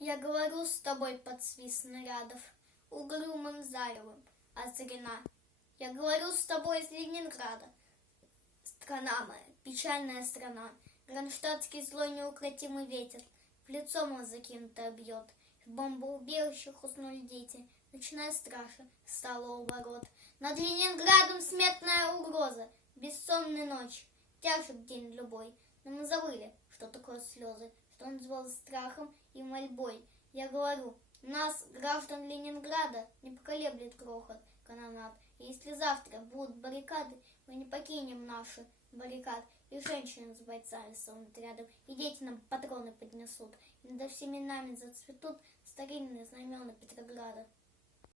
Я говорю с тобой под свист снарядов, угрюмым заревом озарена. Я говорю с тобой из Ленинграда. Страна моя, печальная страна, кронштадтский злой неукротимый ветер в лицо мое закинутое бьет. В бомбоубежищах уснули дети, ночная стража стала у ворот. Над Ленинградом сметная угроза, бессонной ночи, тяжек день любой. Но мы забыли, что такое слезы, что называлось страхом и мольбой. Я говорю, нас, граждан Ленинграда, не поколеблет грохот канонад. И если завтра будут баррикады, мы не покинем наши баррикад. И женщины с бойцами станут рядом, и дети нам патроны поднесут. И над всеми нами зацветут старинные знамена Петрограда.